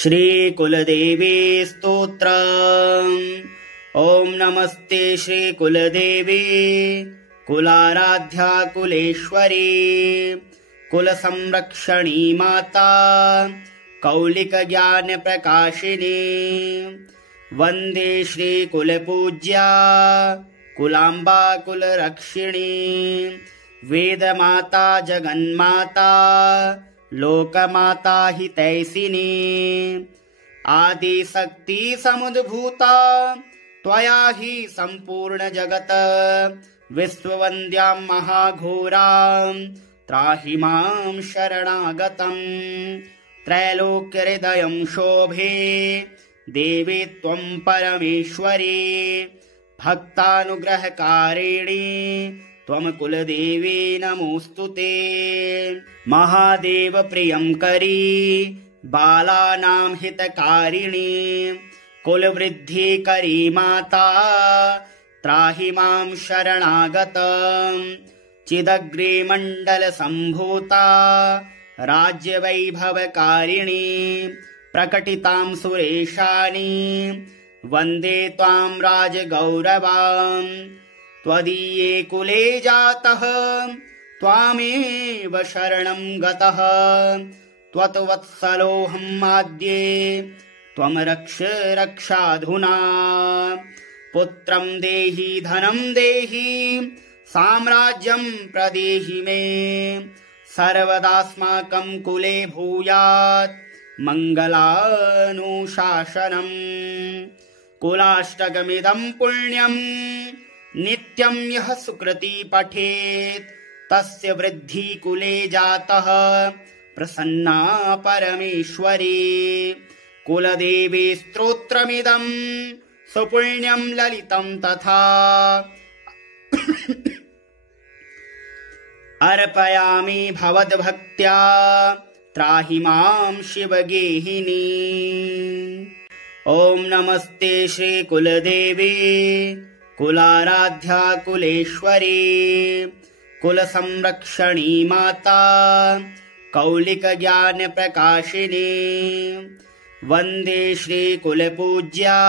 श्रीकुलदेवी स्तोत्रम्। ॐ नमस्ते श्रीकुलदेवी कुलाराध्या कुलेश्वरी कुलसंरक्षणी माता कौलिकज्ञानप्रकाशिनी वन्दे श्रीकुलपूज्या कुलाम्बा कुलरक्षिणी वेदमाता जगन्माता लोकमाता हितैषिणी आदिशक्ति समुद्भूता त्वया हि सम्पूर्ण जगत् विश्ववन्द्यां महाघोरां त्राहि मां शरणागतम् त्रैलोक्यहृदयं शोभे देवी त्वं परमेश्वरी भक्तानुग्रहकारिणी त्वं कुलदेवी नमोऽस्तुते। महादेव प्रियंकरी बालानां हितकारिणी कुलवृद्धिकरी माता त्राहि मां शरणागतम् चिदग्निमण्डलसम्भूता राज्यवैभवकारिणी प्रकटितां सुरेशानी वन्दे त्वां राजगौरवाम् त्वदीये कुले जातः त्वामेव शरणं गतः त्वत्वत्सलोऽहम् आद्ये त्वं रक्ष रक्षाधुना पुत्रं देहि धनं देहि साम्राज्यं प्रदेहि मे सर्वदास्माकं कुले भूयात् मङ्गलानुशासनम् कुलाष्टकमिदं पुण्यम् नित्यं यः सुकृती पठेत् तस्य वृद्धि कुले जातः प्रसन्ना परमेश्वरी कुलदेवी स्तोत्रमिदं सुपुण्यं ललितं तथा अर्पयामि भवद्भक्त्या त्राहि मां शिवगेहिनी। ॐ नमस्ते श्रीकुलदेवी कुलाराध्या कुलेश्वरी कुलसंरक्षणी माता कौलिकज्ञानप्रकाशिनी वन्दे श्रीकुलपूज्या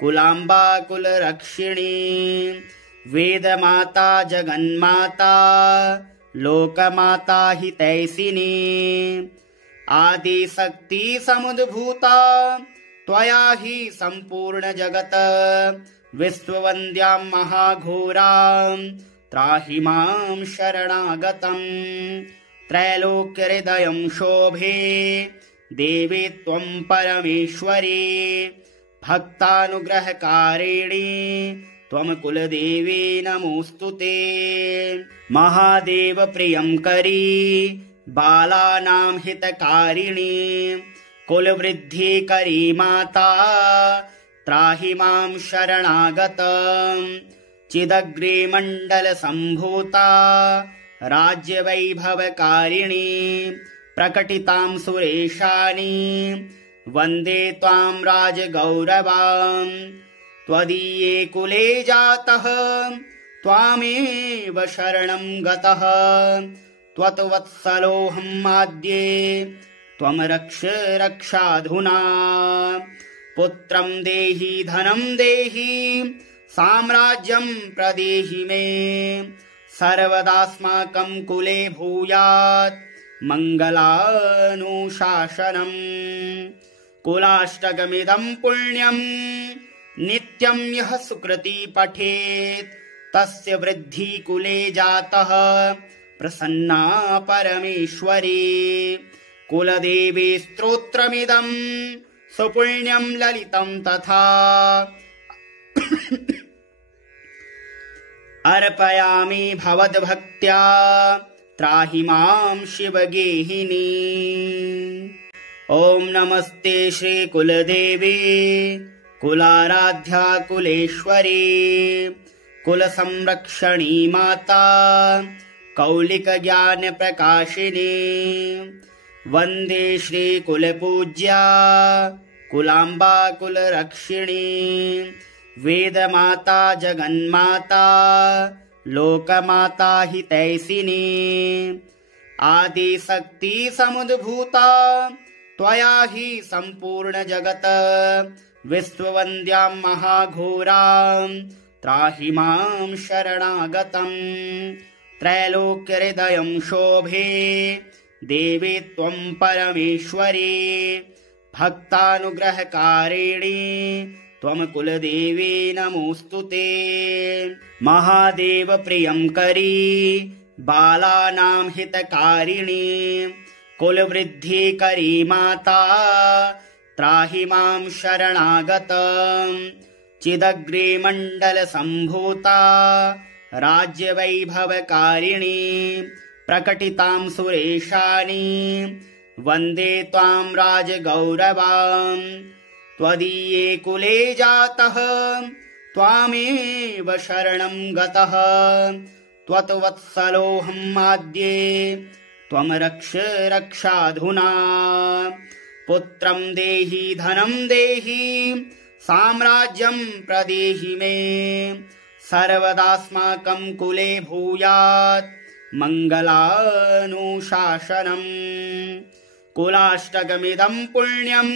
कुलाम्बा कुलरक्षिणी वेदमाता जगन्माता लोकमाता हितैषिणी आदिशक्ति समुद्भूता त्वया हि सम्पूर्ण जगत् विश्ववन्द्यां महाघोरां त्राहि मां शरणागतम् त्रैलोक्यहृदयं शोभे देवी त्वं परमेश्वरी भक्तानुग्रहकारिणी त्वं कुलदेवी नमोऽस्तुते। महादेव प्रियंकरी बालानां हितकारिणी कुलवृद्धिकरी माता त्राहि मां शरणागतम् चिदग्निमण्डलसम्भूता राज्यवैभवकारिणी प्रकटितां सुरेशानी वन्दे त्वां राजगौरवाम् त्वदीये कुले जातः त्वामेव शरणं गतः त्वत्वत्सलोऽहम् आद्ये त्वं रक्ष रक्षाधुना पुत्रं देहि धनं देहि साम्राज्यं प्रदेहि मे सर्वदास्माकं कुले भूयात् मङ्गलानुशासनम् कुलाष्टकमिदं पुण्यम् नित्यं यः सुकृती पठेत् तस्य वृद्धि कुले जातः प्रसन्ना परमेश्वरी कुलदेवी स्तोत्रमिदं सुपुण्यं ललितं तथा अर्पयामि भवद्भक्त्या त्राहि मां शिवगेहिनी। ॐ नमस्ते श्रीकुलदेवी कुलाराध्या कुलेश्वरी कुलसंरक्षणी माता कौलिकज्ञानप्रकाशिनी वन्दे श्रीकुलपूज्या कुलाम्बा कुलरक्षिणी वेदमाता जगन्माता लोकमाता हितैषिणी आदिशक्ति समुद्भूता त्वया हि सम्पूर्णजगत् विश्ववन्द्यां महाघोरां त्राहि मां शरणागतम् त्रैलोक्यहृदयं शोभे देवी त्वं परमेश्वरी भक्तानुग्रहकारिणी त्वं कुलदेवी नमोऽस्तु ते महादेव प्रियंकरी बालानां हितकारिणी कुलवृद्धिकरी माता त्राहि मां शरणागतम् चिदग्निमण्डलसम्भूता राज्यवैभवकारिणी प्रकटितां सुरेशानि वन्दे त्वां राजगौरवाम् त्वदीये कुले जातः त्वामेव शरणं गतः त्वत्वत्सलोऽहमाद्ये त्वं रक्ष रक्षाधुना पुत्रं देहि धनं देहि साम्राज्यं प्रदेहि मे सर्वदास्माकं कुले भूयात् मङ्गलानुशासनम् कुलाष्टकमिदं पुण्यं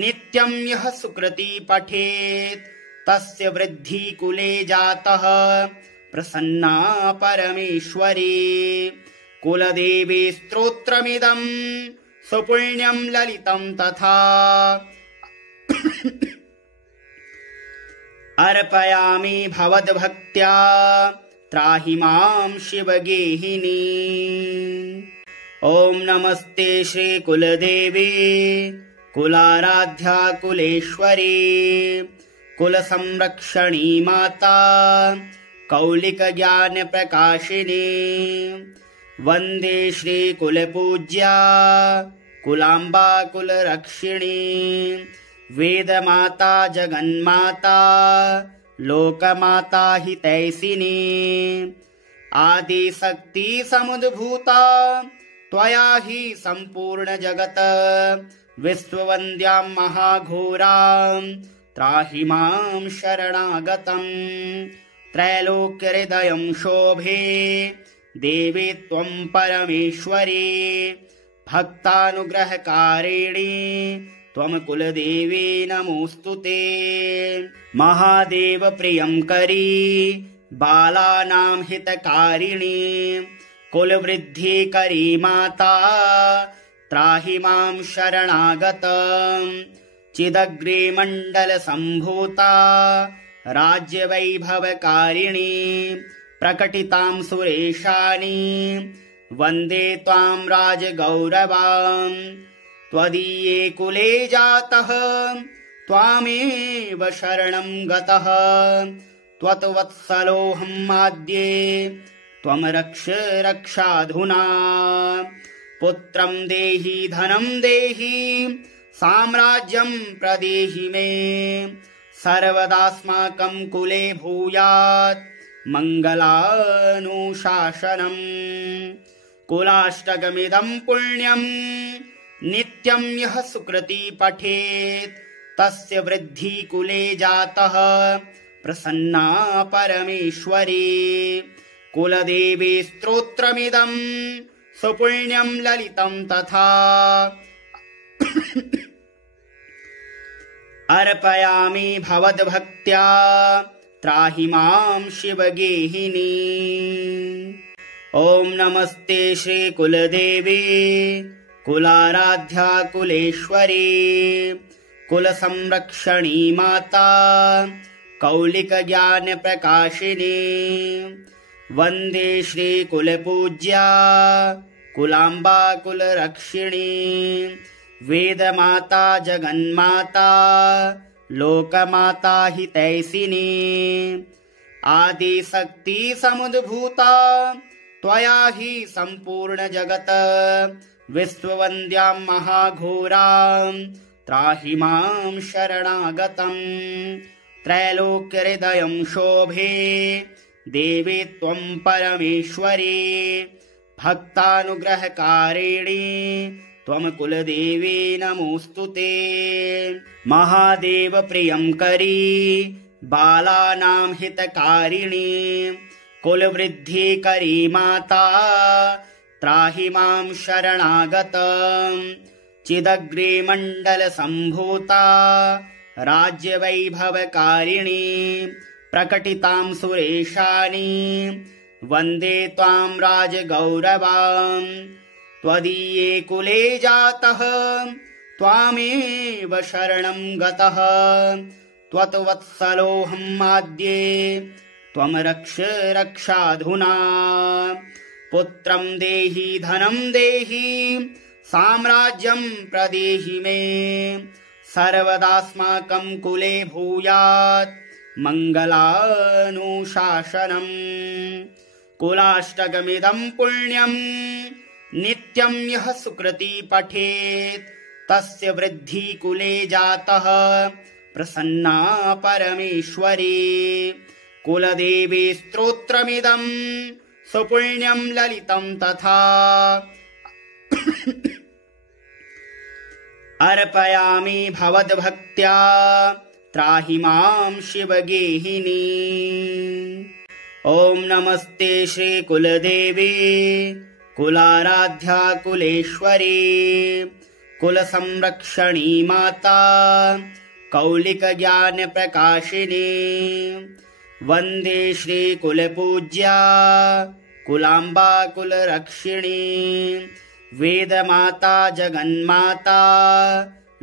नित्यं यः सुकृती पठेत् तस्य वृद्धि कुले जातः प्रसन्ना परमेश्वरी कुलदेवी स्तोत्रमिदं सुपुण्यं ललितं तथा अर्पयामि भवद्भक्त्या त्राहि मां शिवगेहिनी ॐ नमस्ते श्रीकुलदेवी कुलाराध्या कुलेश्वरी कुलसंरक्षणी माता कौलिकज्ञानप्रकाशिनी वन्दे श्रीकुलपूज्या कुलाम्बा कुलरक्षिणी वेदमाता जगन्माता लोकमाता हितैषिणी आदिशक्ति समुद्भूता त्वया हि सम्पूर्णजगत् विश्ववन्द्यां महाघोरां त्राहि मां शरणागतम् त्रैलोक्यहृदयं शोभे देवी त्वं परमेश्वरी भक्तानुग्रहकारिणी त्वं कुलदेवी नमोऽस्तु ते महादेव प्रियंकरी बालानां हितकारिणी कुलवृद्धिकरी माता त्राहि मां शरणागतम् चिदग्निमण्डलसम्भूता राज्यवैभवकारिणी प्रकटितां सुरेशानि वन्दे त्वां राजगौरवाम् त्वदीये कुले जातः त्वामेव शरणं गतः त्वत्वत्सलोऽहमाद्ये त्वं रक्ष रक्षाधुना पुत्रं देहि धनं देहि साम्राज्यं प्रदेहि मे सर्वदास्माकं कुले भूयात् मङ्गलानुशासनम् कुलाष्टकमिदं पुण्यं नित्यं यः सुकृती पठेत् तस्य वृद्धि कुले जातः प्रसन्ना परमेश्वरी कुलदेवी स्तोत्रमिदं सुपुण्यं ललितं तथा अर्पयामि भवद्भक्त्या त्राहि मां शिवगेहिनी ॐ नमस्ते श्रीकुलदेवी कुलाराध्या कुलेश्वरी कुलसंरक्षणी माता कौलिकज्ञानप्रकाशिनी वन्दे श्रीकुलपूज्या कुलाम्बा कुलरक्षिणी वेदमाता जगन्माता लोकमाता हितैषिणी आदिशक्ति समुद्भूता त्वया हि सम्पूर्णजगत् विश्ववन्द्यां महाघोरां त्राहि मां शरणागतम् त्रैलोक्यहृदयं शोभे देवी त्वं परमेश्वरी भक्तानुग्रहकारिणी त्वं कुलदेवी नमोऽस्तु ते महादेव प्रियंकरी बालानां हितकारिणी कुलवृद्धिकरी माता त्राहि मां शरणागतम् चिदग्रिमण्डलसम्भूता राज्यवैभवकारिणी प्रकटितां सुरेशानि वन्दे त्वां राजगौरवाम् त्वदीये कुले जातः त्वामेव शरणं गतः त्वत्वत्सलोऽहमाद्ये त्वं रक्ष रक्षाधुना पुत्रं देहि धनं देहि साम्राज्यं प्रदेहि मे सर्वदास्माकं कुले भूयात् मङ्गलानुशासनम् कुलाष्टकमिदं पुण्यं नित्यं यः सुकृती पठेत् तस्य वृद्धि कुले जातः प्रसन्ना परमेश्वरी कुलदेवी स्तोत्रमिदं सुपुण्यं ललितं तथा अर्पयामि भवद्भक्त्या त्राहि मां शिवगेहिनी। ॐ नमस्ते श्रीकुलदेवी कुलाराध्या कुलेश्वरी कुलसंरक्षणी माता कौलिकज्ञानप्रकाशिनी वन्दे श्रीकुलपूज्या कुलाम्बा कुलरक्षिणी वेदमाता जगन्माता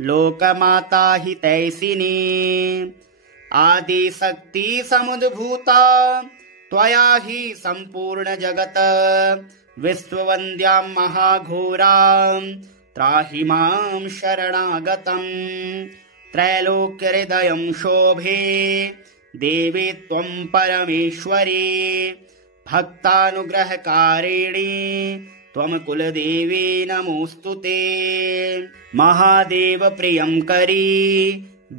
लोकमाता हितैषिणी आदिशक्ति समुद्भूता त्वया हि सम्पूर्ण जगत् विश्ववन्द्यां महाघोरां त्राहि मां शरणागतम् त्रैलोक्यहृदयं शोभे देवी त्वं परमेश्वरी भक्तानुग्रहकारिणी त्वं कुलदेवी नमोऽस्तुते महादेव प्रियंकरी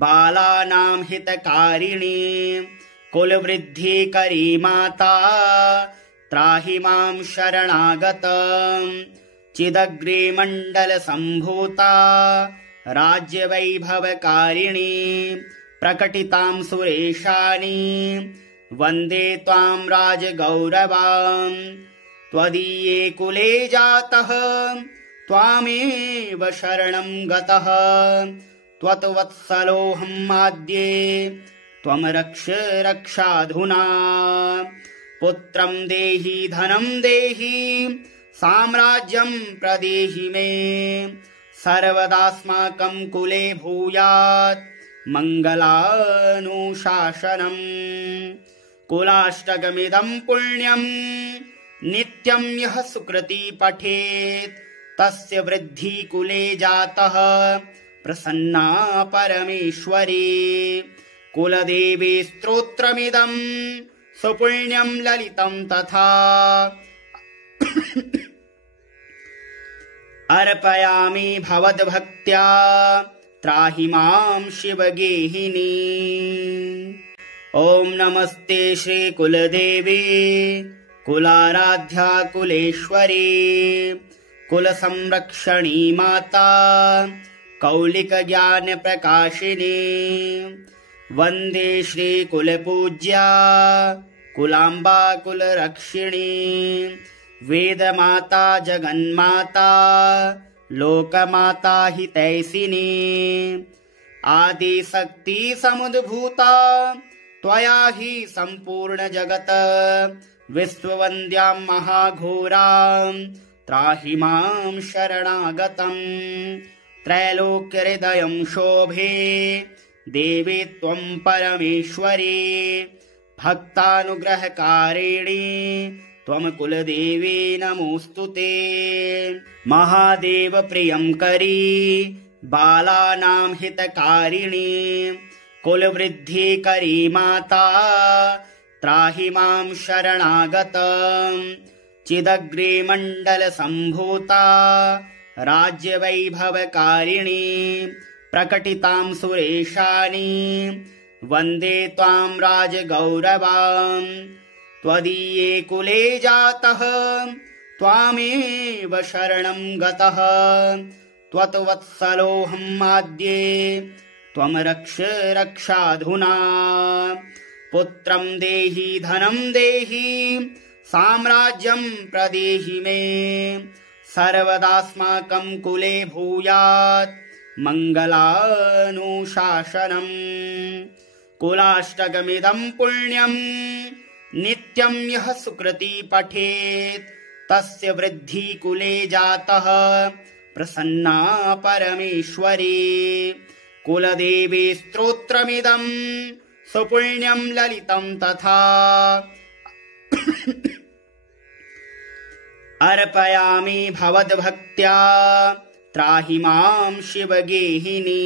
बालानां हितकारिणी कुलवृद्धिकरी माता त्राहि मां शरणागतम् चिदग्रिमण्डलसम्भूता राज्यवैभवकारिणी प्रकटितां सुरेशानि वन्दे त्वां राजगौरवाम् त्वदीये कुले जातः त्वामेव शरणं गतः त्वत्वत्सलोऽहमाद्ये त्वं रक्ष रक्षाधुना पुत्रं देहि धनं देहि साम्राज्यं प्रदेहि मे सर्वदास्माकं कुले भूयात् मङ्गलानुशासनम् कुलाष्टकमिदं पुण्यं नित्यं यः सुकृती पठेत् तस्य वृद्धि कुले जातः प्रसन्ना परमेश्वरी कुलदेवी स्तोत्रमिदं सुपुण्यं ललितं तथा अर्पयामि भवद्भक्त्या त्राहि मां शिवगेहिनी। ॐ नमस्ते श्रीकुलदेवी कुलाराध्या कुलेश्वरी कुलसंरक्षणी माता कौलिकज्ञानप्रकाशिनी वन्दे श्रीकुलपूज्या कुलाम्बा कुलरक्षिणी वेदमाता जगन्माता लोकमाता हितैषिणी आदिशक्ति समुद्भूता त्वया हि सम्पूर्ण जगत् विश्ववन्द्यां महाघोरां त्राहि मां शरणागतम् त्रैलोक्यहृदयं शोभे देवी त्वं परमेश्वरी भक्तानुग्रहकारिणी त्वं कुलदेवी नमोऽस्तुते महादेव प्रियंकरी बालानां हितकारिणी कुलवृद्धिकरी माता त्राहि मां शरणागतम् चिदग्रिमण्डलसम्भूता राज्यवैभवकारिणी प्रकटितां सुरेशानि वन्दे त्वां राजगौरवाम् त्वदीये कुले जातः त्वामेव शरणं गतः त्वत्वत्सलोऽहमाद्ये त्वं रक्ष रक्षाधुना पुत्रं देहि धनं देहि साम्राज्यं प्रदेहि मे सर्वदास्माकं कुले भूयात् मङ्गलानुशासनम्। कुलाष्टकमिदं पुण्यं नित्यं यः सुकृती पठेत् तस्य वृद्धि कुले जातः प्रसन्ना परमेश्वरी। कुलदेवी स्तोत्रमिदं सुपुण्यं ललितं तथा अर्पयामि भवद्भक्त्या त्राहि मां शिवगेहिनी।